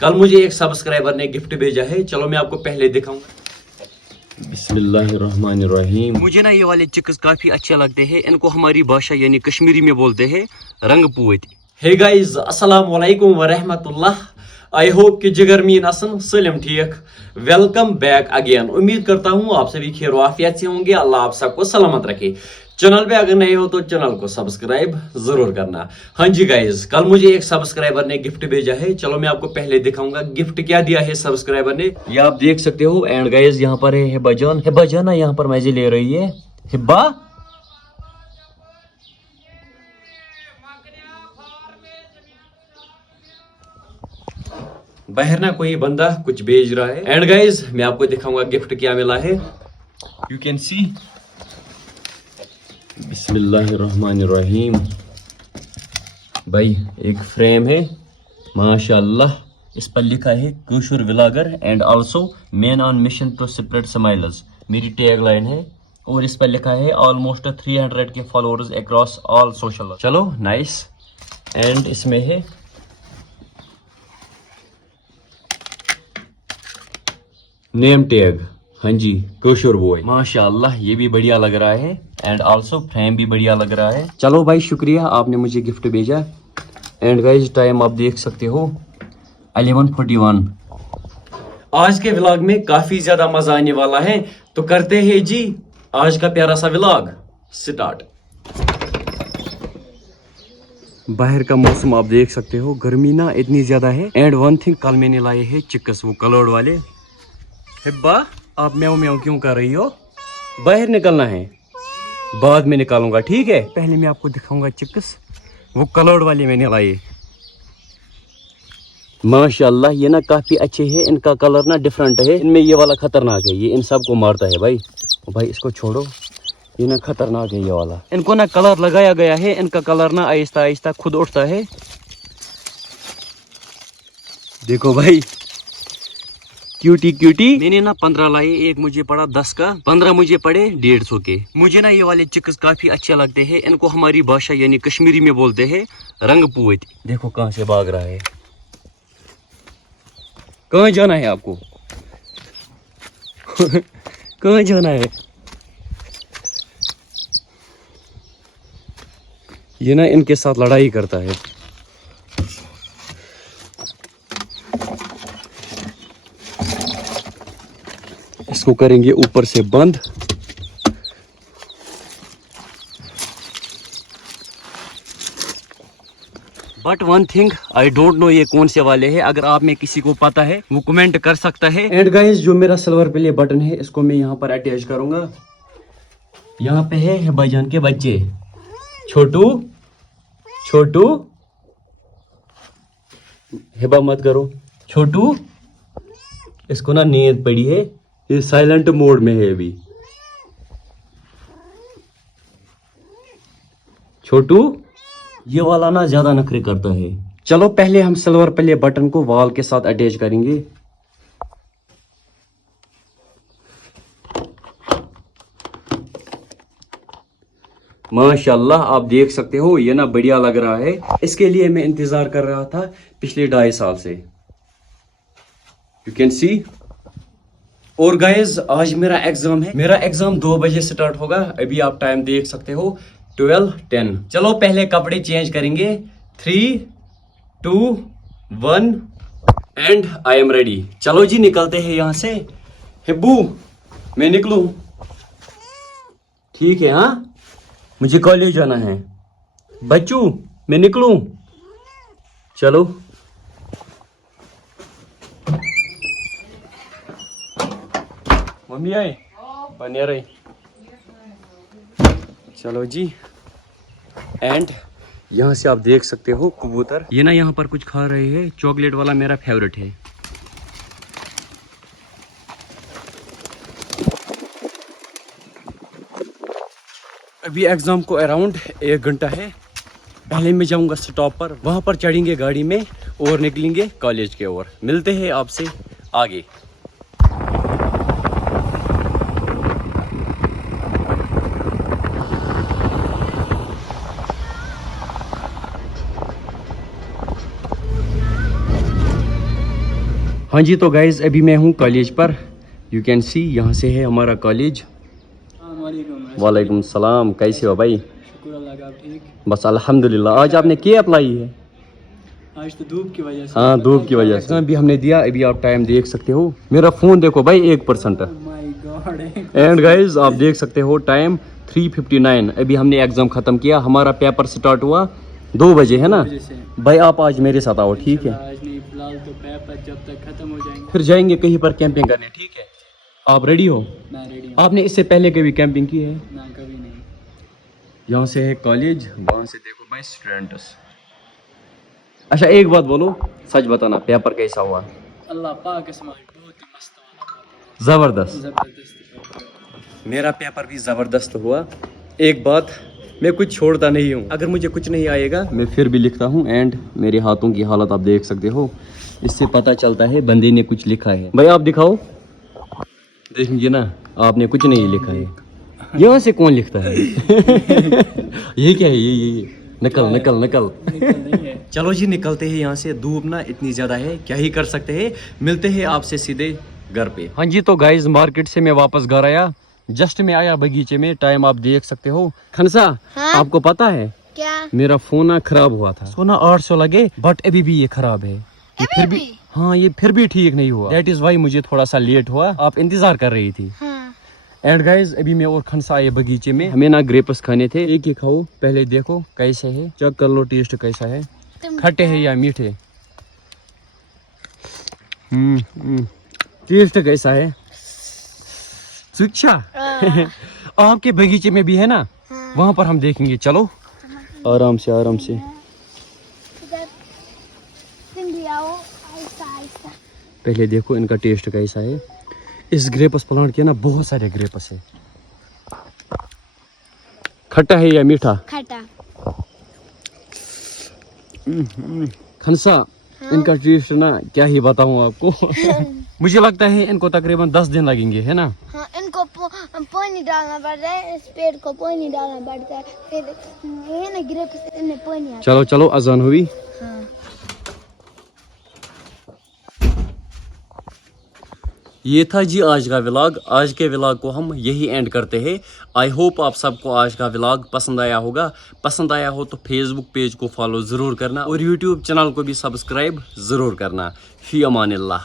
कल मुझे एक सब्सक्राइबर ने गिफ्ट भेजा है, चलो मैं आपको पहले दिखाऊंगा। बिस्मिल्लाहिर्रहमानिर्रहीम। मुझे ना ये वाले चिक्स काफी अच्छे लगते हैं। इनको हमारी भाषा यानी कश्मीरी में बोलते हैं रंग पूत। हे गाइस, अस्सलाम वालेकुम व रहमतुल्लाह। आई होप कि जिगर मीन असन सलिम ठीक। Welcome back again. उम्मीद करता हूँ आप सभी खैर आफियत से होंगे। अल्लाह आप सबको सलामत रखे। चैनल पे अगर नए हो तो चैनल को सब्सक्राइब जरूर करना। हाँ जी गाइज, कल मुझे एक सब्सक्राइबर ने गिफ्ट भेजा है, चलो मैं आपको पहले दिखाऊंगा गिफ्ट क्या दिया है सब्सक्राइबर ने। ये आप देख सकते हो। एंड गाइज यहाँ पर है हिब्बा जान। हिब्बा जान ना यहाँ पर मजे ले रही है। हिब्बा बाहर ना कोई बंदा कुछ भेज रहा है। एंड गाइज मैं आपको दिखाऊंगा गिफ्ट क्या मिला है। You can see. बिस्मिल्लाहिर्रहमानिर्रहीम। भाई एक फ्रेम है माशाल्लाह। इस पर लिखा है कुशुर vlogger and also man on mission to spread smiles, मेरी टैग लाइन है। और इस पर लिखा है ऑलमोस्ट 300 के फॉलोअर्स अक्रॉस ऑल सोशल। चलो नाइस। एंड इसमें है नेम टैग। हाँ जी, कुशुर बॉय माशाल्लाह, ये भी बढ़िया लग रहा है। एंड आल्सो फ्रेम भी बढ़िया लग रहा है। चलो भाई शुक्रिया, आपने मुझे गिफ्ट भेजा। एंड गाइस टाइम आप देख सकते हो 11:41। आज के व्लॉग में काफी ज्यादा मजा आने वाला है, तो करते हैं जी आज का प्यारा सा व्लॉग स्टार्ट। बाहर का मौसम आप देख सकते हो, गर्मी ना इतनी ज्यादा है। एंड वन थिंग, कल मैंने लाए हैं चिक्कस, वो कलर्ड वाले। हिब्बा आप म्याऊं म्याऊं क्यों कर रही हो? बाहर निकलना है, बाद में निकालूंगा ठीक है। पहले मैं आपको दिखाऊंगा चिक्कस, वो कलर्ड वाले मैंने लाए माशाल्लाह। ये ना काफी अच्छे हैं, इनका कलर ना डिफरेंट है। इनमें ये वाला खतरनाक है, ये इन सबको मारता है भाई। भाई इसको छोड़ो, ये ना खतरनाक है ये वाला। इनको ना कलर लगाया गया है, इनका कलर ना आहिस्ता आहिस्ता खुद उठता है। देखो भाई क्यूटी क्यूटी। मैंने ना 15 लाए, एक मुझे पड़ा 10 का, 15 मुझे पड़े 150 के। मुझे ना ये वाले चिक्स काफी अच्छे लगते हैं। इनको हमारी भाषा यानी कश्मीरी में बोलते हैं रंग पूत। देखो कहां से भाग रहा है। कहाँ जाना है आपको? कहाँ जाना है? ये ना इनके साथ लड़ाई करता है। इसको करेंगे ऊपर से बंद। But one thing I don't know ये कौन से वाले हैं। अगर आप में किसी को पता है वो कमेंट कर सकता है। एंड गाइस जो मेरा सिल्वर प्ले बटन है, इसको मैं यहाँ पर अटैच करूंगा। यहाँ पे है भाईजान के बच्चे। छोटू छोटू, हिबा मत करो। छोटू, इसको ना नींद पड़ी है, ये साइलेंट मोड में है अभी। छोटू ये वाला ना ज्यादा नखरे करता है। चलो पहले हम सिल्वर प्ले बटन को वॉल के साथ अटैच करेंगे। माशाल्लाह आप देख सकते हो, ये ना बढ़िया लग रहा है। इसके लिए मैं इंतजार कर रहा था पिछले 2.5 साल से। You can see. और गाइज आज मेरा एग्जाम है। मेरा एग्जाम 2 बजे स्टार्ट होगा। अभी आप टाइम देख सकते हो 12:10। चलो पहले कपड़े चेंज करेंगे। 3, 2, 1 एंड आई एम रेडी। चलो जी निकलते हैं यहाँ से। हिब्बू मैं निकलूं? ठीक है। हाँ मुझे कॉलेज जाना है। बच्चू मैं निकलूं? चलो। मम्मी आए बने रही। चलो जी। एंड यहाँ से आप देख सकते हो कबूतर, ये ना यहाँ पर कुछ खा रहे हैं। चॉकलेट वाला मेरा फेवरेट है। अभी एग्जाम को अराउंड 1 घंटा है। पहले मैं जाऊंगा स्टॉप पर, वहां पर चढ़ेंगे गाड़ी में और निकलेंगे कॉलेज के ओर। मिलते हैं आपसे आगे। हाँ जी, तो गाइज अभी मैं हूँ कॉलेज पर, यू कैन सी, यहाँ से है हमारा कॉलेज। वालेकुम सलाम, कैसे हो भाई? शुक्र अल्लाह का, आप ठीक? बस अल्हम्दुलिल्लाह। आज आपने क्या अप्लाई है? आज तो धूप की वजह से। हाँ, धूप की वजह से भी हमने दिया। अभी आप टाइम देख सकते हो, मेरा फोन देखो भाई 1%। My God. एंड गाइज आप देख सकते हो टाइम 3:59। अभी हमने एग्जाम खत्म किया, हमारा पेपर स्टार्ट हुआ 2 बजे, है ना भाई? आप आज मेरे साथ आओ, ठीक है? आज नहीं, फिलहाल तो पेपर जब तक खत्म हो जाएंगे फिर जाएंगे कहीं पर कैंपिंग करने, ठीक है? आप रेडी हो? मैं रेडी हूँ। आपने इससे पहले कभी कैंपिंग की है? ना, कभी नहीं। यहाँ से है कॉलेज, वहाँ से देखो भाई स्टूडेंट्स। अच्छा एक बात बोलो, सच बताना, पेपर कैसा हुआ? अल्लाह पाक के समाज बहुत ही मस्त हुआ। जबरदस्त। जबरदस्त पेपर। मेरा पेपर भी जबरदस्त हुआ। एक बात, मैं कुछ छोड़ता नहीं हूँ, अगर मुझे कुछ नहीं आएगा मैं फिर भी लिखता हूँ। एंड मेरे हाथों की हालत आप देख सकते हो, इससे पता चलता है बंदे ने कुछ लिखा है। भाई आप दिखाओ, देखेंगे ना, आपने कुछ नहीं लिखा है। यहाँ से कौन लिखता है? ये क्या है? ये नकल नकल नकल। नहीं है। चलो जी निकलते हैं यहाँ से, धूप ना इतनी ज्यादा है, क्या ही कर सकते हैं। मिलते हैं आपसे सीधे घर पे। हाँ जी, तो गाइज मार्केट से मैं वापस घर आया, जस्ट मैं आया बगीचे में, टाइम आप देख सकते हो। खनसा, हाँ? आपको पता है क्या? मेरा फोन ना खराब हुआ था, सोना 800 लगे, बट अभी भी ये खराब है। ये फिर भी, हाँ ये फिर भी ठीक नहीं हुआ। दैट इज वाई मुझे थोड़ा सा लेट हुआ, आप इंतजार कर रही थी। हाँ। एंड गाइज अभी मैं और खनसा आए बगीचे में, हमें ना ग्रेप्स खाने थे। एक ही खाओ, पहले देखो कैसे है, चेक कर लो टेस्ट कैसा है, खट्टे है या मीठे। टेस्ट कैसा है? अच्छा। आपके बगीचे में भी है ना? हाँ। वहां पर हम देखेंगे, चलो आराम से आराम से। इधर सिंधी आओ, ऐसा ऐसा। पहले देखो इनका टेस्ट कैसा है। इस ग्रेप्स प्लांट के ना बहुत सारे ग्रेप्स है। खट्टा है या मीठा? खट्टा। खनसा, हाँ? इनका टेस्ट ना क्या ही बताऊं आपको। मुझे लगता है इनको तकरीबन 10 दिन लगेंगे, है ना? हाँ, इनको पानी डालना पड़ता है, इस पेड़ को पानी डालना पड़ता है, फिर ये ना ग्रेप्स इनमें पानी आता चलो चलो, अजान हुई। है। हाँ। ये था जी आज का व्लॉग। आज के व्लॉग को हम यही एंड करते हैं। आई होप आप सबको आज का व्लॉग पसंद आया होगा। पसंद आया हो तो फेसबुक पेज को फॉलो ज़रूर करना और यूट्यूब चैनल को भी सब्सक्राइब ज़रूर करना। फी अमानिल्लाह।